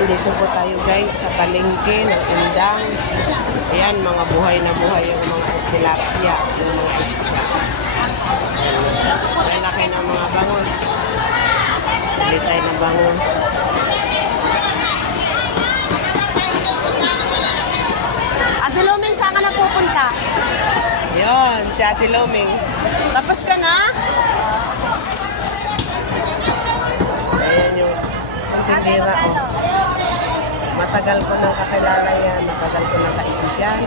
Dito po tayo guys sa palengke ng Indang. Ayan, mga buhay na buhay yung mga tilapia, yung mga isda. Lalaki ng mga bangus. Bili tayo ng bangus. Ate Luming, saan ka na pupunta? Yun, si Ate Luming. Tapos ka na? Ayan yung tindira, oh. Matagal ko nang kakilala yan. Matagal ko nang kaibigan.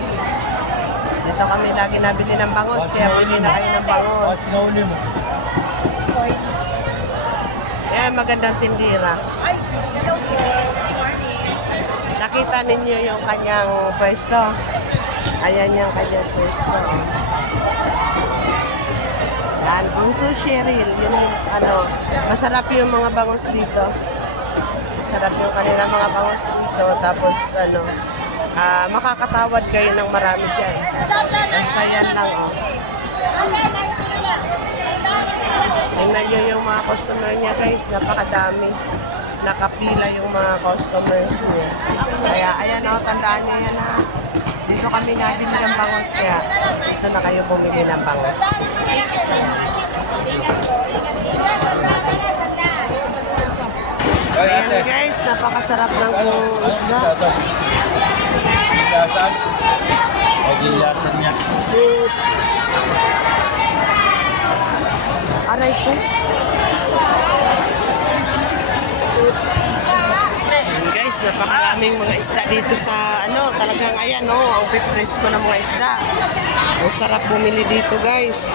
Dito kami lagi nabili ng bangus, kaya bili na kayo ng bangus. Ayan, magandang tindira. Ay, hello po. Morning. Nakita ninyo yung kanyang pwesto. Ayan yung kanyang pwesto. Yan, Bunso Cheryl. Yun yung ano, masarap yung mga bangus dito. Masarap yung kanilang mga bangus dito. Tapos ano, makakatawad kayo ng marami dyan. Basta yan lang, oh. Tingnan nyo yung mga customer niya guys, napakadami. Nakapila yung mga customers niya. Kaya ayan, oh, tandaan nyo yan, ha. Dito kami nabili ng bangus, kaya dito na kayo bumili ng bangus. Ayan guys, napakasarap ng isda. Aray ko. Guys, napakaraming mga isda dito sa ano, talagang ayan, oh, ang pipresko ng mga isda. Ang sarap bumili dito, guys.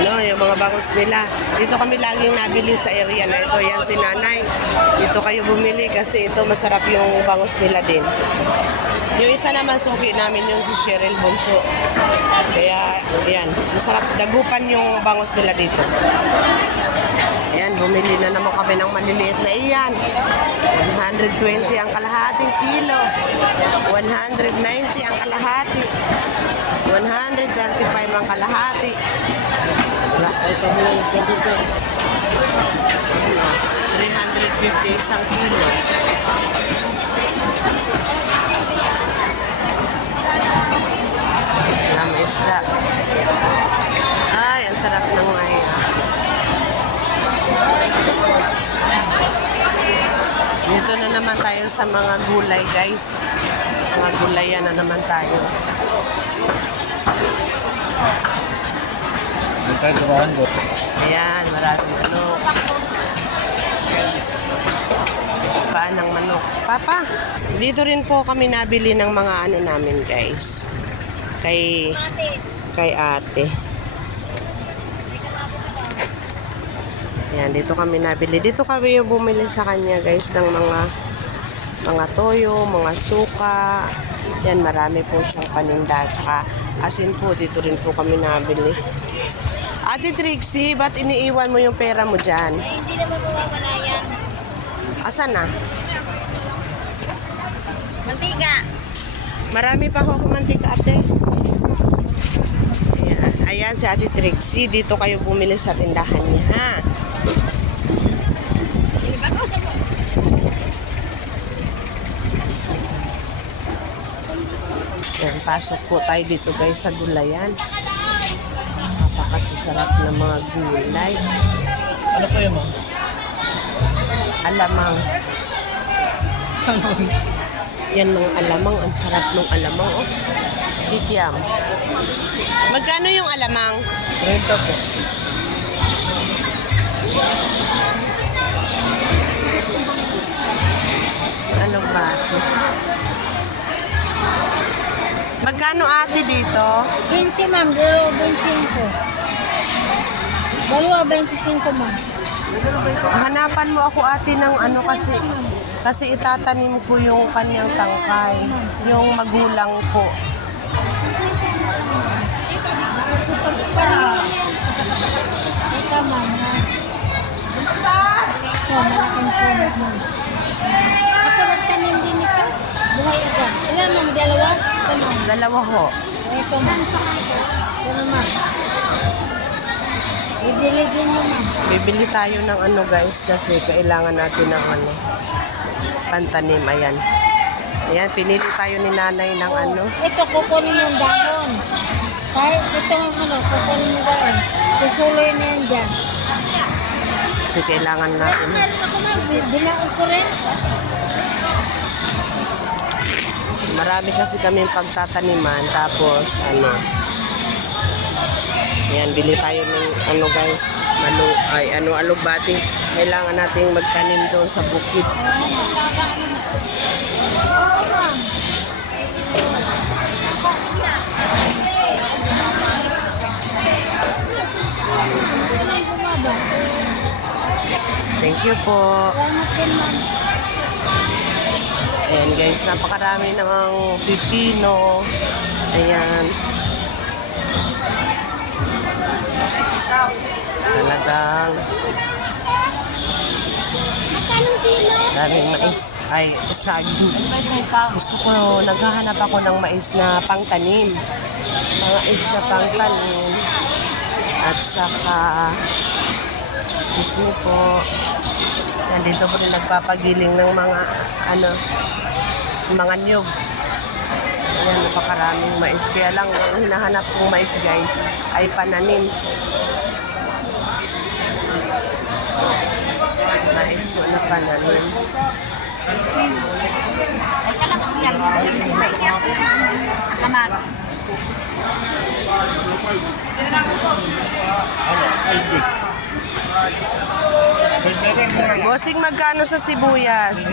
Ano, yung mga bangus nila. Dito kami laging nabili sa area na ito. Yan si Nanay. Dito kayo bumili kasi ito masarap yung bangus nila din. Yung isa naman suki namin yun si Cheryl Bunso. Kaya, yan, masarap. Dagupan yung bangus nila dito. Ayan, bumili na naman kami ng maliliit na iyan. 120 ang kalahating kilo. 190 ang kalahati. 135 ang kalahati. Ito mo yung sabi ko. 350 isang kilo. May isda. Ay, ang sarap ng ngayon. Dito na naman tayo sa mga gulay, guys. Mga gulayan na naman tayo. Ayan, maraming manok. Paan ng manok. Papa, dito rin po kami nabili ng mga ano namin, guys. Kay ate. Ayan, dito kami nabili. Dito kami yung bumili sa kanya, guys, ng mga toyo, mga suka. Yan, marami po siyang paninda. Tsaka asin po, dito rin po kami nabili. Ate Trixie, ba't iniiwan mo yung pera mo dyan? Ay, hindi naman mawawala yan. Asan na? Mantika. Marami pa ako mantika, ate. Ayan, ayan si Ate Trixie. Dito kayo bumili sa tindahan niya, ha? Yan, pasok po tayo dito guys sa gulayan. Napakasasarap ng mga gulay. Ano po yun, ma'am? Alamang. Yan mga alamang. Ang sarap ng alamang, oh. Kikiam. Magkano yung alamang? 30 po. Ano ba? Magkano ate dito? 15 ma'am, 25. Dalawa 25 ma'am. Hanapan mo ako ate ng ano kasi itatanim ko yung kanyang tangkay. Yung magulang ko. Ito ma'am. So, malaking punot ma'am. Ako nagtanim din ito. Buhay agad. Ilan ma'am? Dalawa? Ito ma'am. Dalawa ho. Ito ma'am. Ito naman. Bibili din mo ma'am. Bibili tayo ng ano guys kasi kailangan natin ng ano, pantanim. Ayan. Ayan, pinili tayo ni nanay ng ano. Ito, kukunin yung dahon. Kahit ito ang ano, kukunin mo dahon. Susuloy na yan dyan. Kasi kailangan Kaya natin. meron ako ma'am, binaon ko rin. Marami kasi kami pagtataniman. Tapos ano. Ayan, bili tayo ng ano guys. Alugbati. Kailangan nating magtanim doon sa bukid. Oo ma'am. Bumaba. Thank you po. Salamat din ma'am. Ayan guys, napakarami ng pipino. Ayan. Talagang daming mais. Ay, saging. Gusto ko, naghahanap ako ng mais na pangtanim. Mais na pangtanim. At saka, excuse me po, nandito po rin nagpapagiling ng mga, mga niyog. Ayan, napakaraming mais. Kaya lang, ang hinahanap kong mais, guys, ay pananim. Mais na pananim. Bossing, magkano sa sibuyas?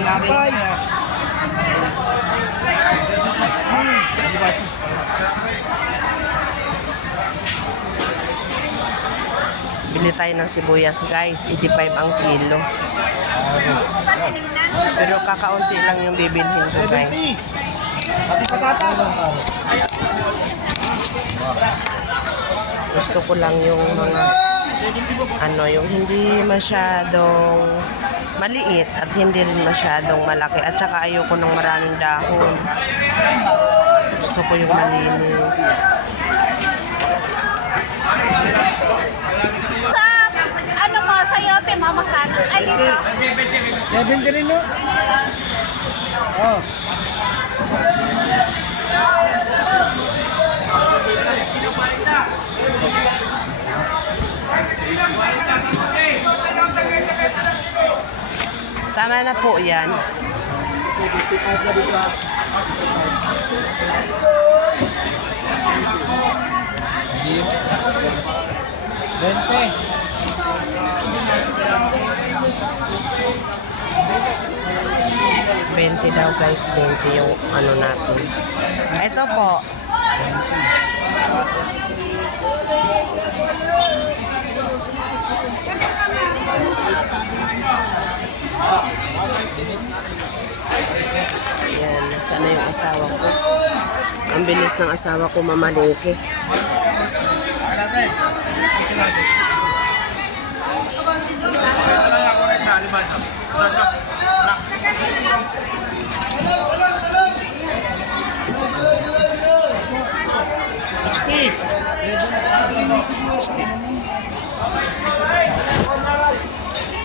Bili tayo ng sibuyas guys, 85 ang kilo. Pero kakaunti lang yung bibilhin ko guys. Gusto ko lang yung mga yung hindi masyadong maliit at hindi rin masyadong malaki. At saka ayoko ng maraming dahon. Gusto ko yung malinis. Ano mo, sa yote mo, magkano? Ay, dito. 70 rin, no? Oh. Tama na po yan. Bente. $20 daw guys, 20 yung ano natin. Ito po. Yan, sana yung asawa ko. Ang bilis ng asawa ko mamalingke.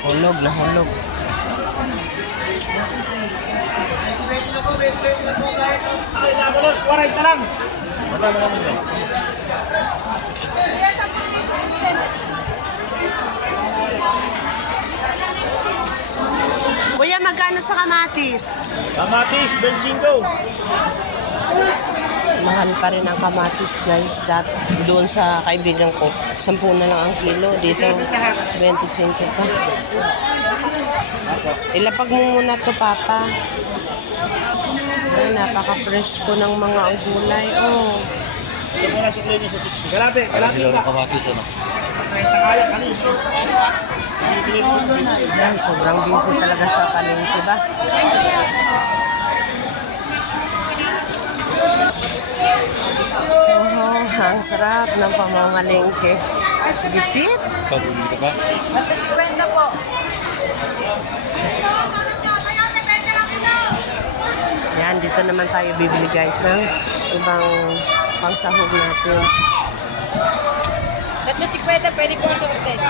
Hulog na hulog. Kuya, magkano sa kamatis? Kamatis, 25. Mahal pa rin ang kamatis guys. Doon sa kaibigan ko, 10 na lang ang kilo. Dito, 25 pa. Ilapag mo muna to Papa. Ay, napaka-fresh ko ng mga gulay. Oh. Ito mo na suklay niya sa 60. Galate na. Kamatis, ano? Yan, sobrang busy talaga sa palengke ba? Oh, ang sarap ng pamamalengke. Gipit. Pabuli ka ba? Yan, dito naman tayo bibili guys ng ibang pangsahog natin. 350, pwede po sa hotel.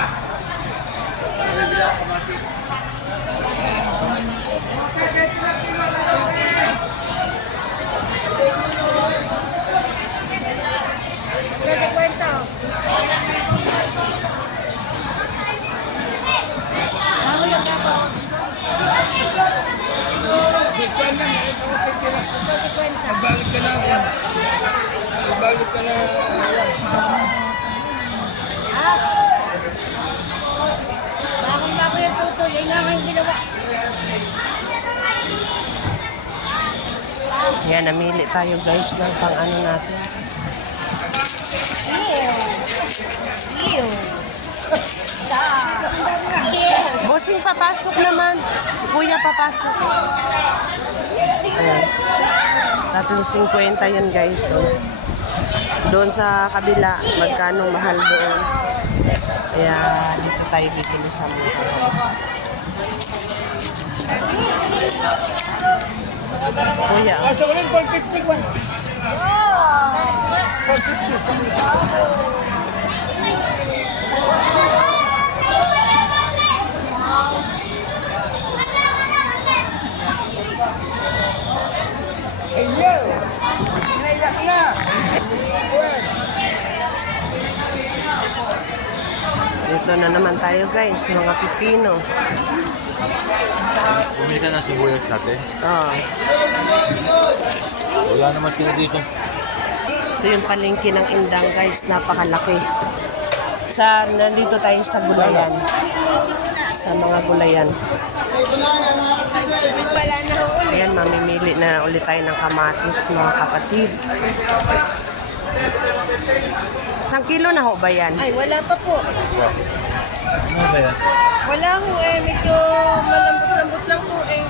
Magbalik ka na. Magbalik ka na. Bakong bago yung tutoy, ay naman yung ginawa. Yan, namili tayo guys ng pang ano natin. Ew. Bossing, papasok naman. Kuya, papasok. Ayan. Tatlong 50 yun guys. So, doon sa kabila, magkano mahal doon. Kaya dito tayo bibili sa mga guys. Kuya, oh. Kaso ulit, 450 ba? 450. Ayaw! Naiyak na! Iniwan! Dito na naman tayo guys, mga pipino. Bumili ka ng sibuyas natin. Oh. Wala naman sila dito. Ito yung palengke ng Indang guys, napakalaki. Nandito tayo sa gulayan. Sa mga gulayan. Ayan, mamimili na ulit tayo ng kamatis mga kapatid. 1 kilo na ho ba yan? Ay, wala pa po. Ano ba yan? Wala ho eh. Medyo malambot-lambot lang po eh.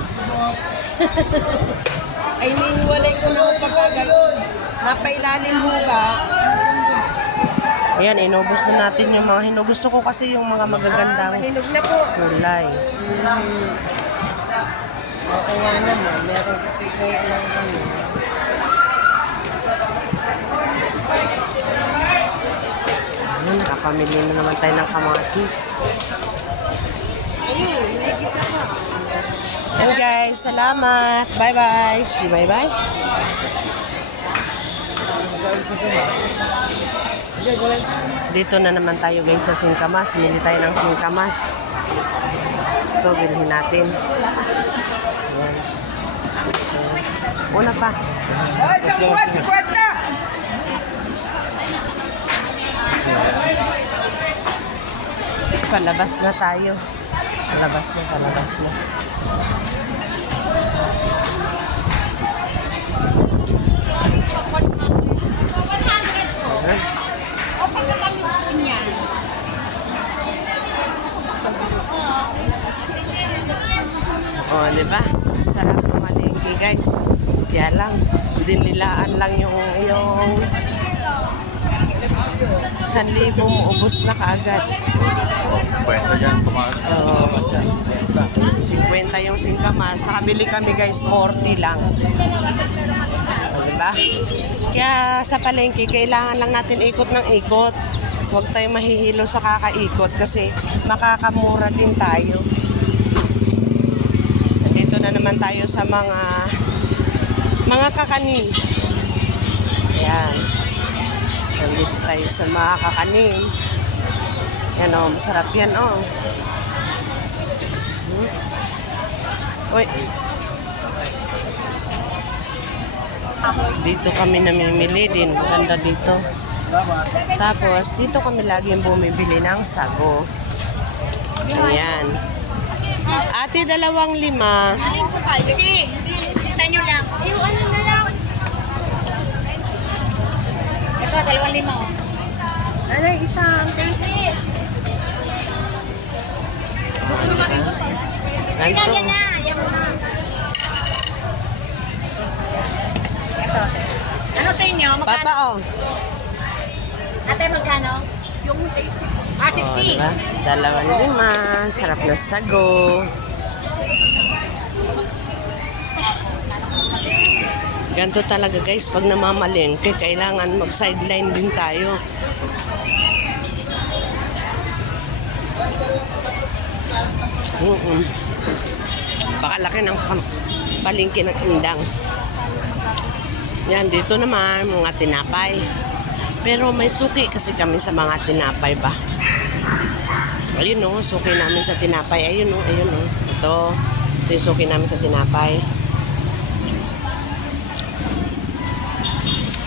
Ay, hinihiwalay ko na ho pagkagayon. Napailalim ho ba? Ayan, inubos na natin yung mga hinog. Gusto ko kasi yung mga magagandang Mahinog na po. kulay. Oo nga naman. Meron gusto ko yung ano. Ayan, nakapamili na naman tayo ng kamatis. Ayun, higit na po. And guys, salamat. Bye-bye. See you, bye-bye. Dito na naman tayo guys sa singkamas. Bili tayo ng singkamas. Ito, bilhin natin. Ayan. So, una pa. Palabas na tayo. Palabas na, palabas na. Ayan. Oh, di ba? Sarap malengke, guys. Kaya lang, dinilaan lang yung 1,000 mo, ubos na kaagad. Kwenta dyan, kumakas. Oo. 50 yung singkamas. Nakabili kami, guys, 40 lang. Oh, di ba? Kaya sa palengke, kailangan lang natin ikot ng ikot. Huwag tayong mahihilo sa kakaikot kasi makakamura din tayo. Dito na naman tayo sa mga kakanin. Ayan. Nandito tayo sa mga kakanin. Yan o, masarap yan o. Uy. Dito kami namimili din. Maganda dito. Tapos, dito kami laging bumibili ng sago. Ayan. Ate, 2.5. Alin po kayo? Hindi. Isa nyo lang. Yung ano na lang. Ito, 2.5. Ano, isang 30. Ganto. Yan na. Yan mo na. Ito. Ano sa inyo? Magkano? Papa, oh. Ate, magkano? Yung tasty. Ah, 60. Oh, diba? 2.5. Sarap na sago. Ganto talaga guys, pag namamalengke, kailangan mag-sideline din tayo. Pakalaki ng palengke ng indang. Yan, dito naman, mga tinapay. Pero may suki kasi kami sa mga tinapay ba. Ayun o, suki namin sa tinapay. Ayun o, ayun o. Ito yung suki namin sa tinapay.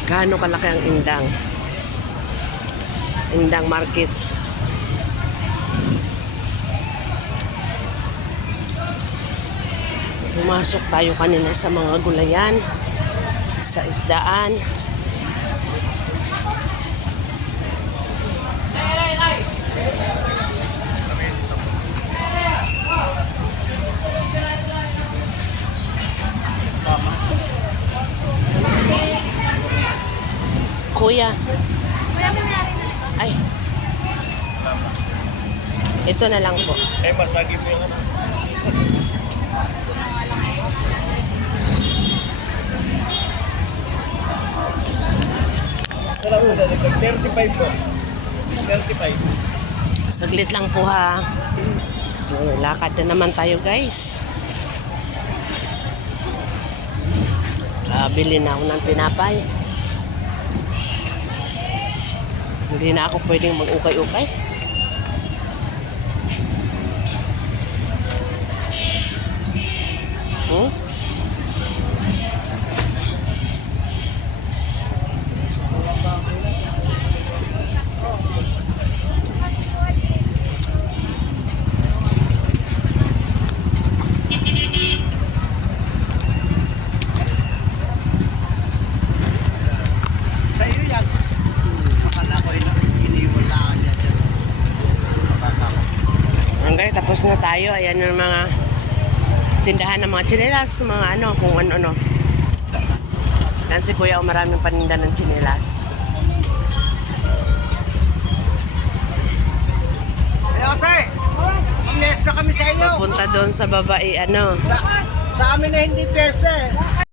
Gaano kalaki ang indang? Indang market. Pumasok tayo kanina sa mga gulayan, sa isdaan. Kuya. Ay. Ito na lang po. Eh, masagi po yung ano. Ito lang po, 35 po. 35. Saglit lang po ha. Lakad na naman tayo guys. Bili na ako ng tinapay. Hindi na ako pwedeng mag-ukay-ukay. Hmm? Sa'yo yan. Akala ko iniwala niya dyan. Okay, tapos na tayo. Ayan yung mga tindahan ng mga tsinelas, mga ano, kung ano-ano. Yan si Kuya, maraming paninda ng tsinelas. Hey, ate! Amnes na kami sa inyo. Papunta doon sa babae, ano. Sa amin na hindi piyesta eh.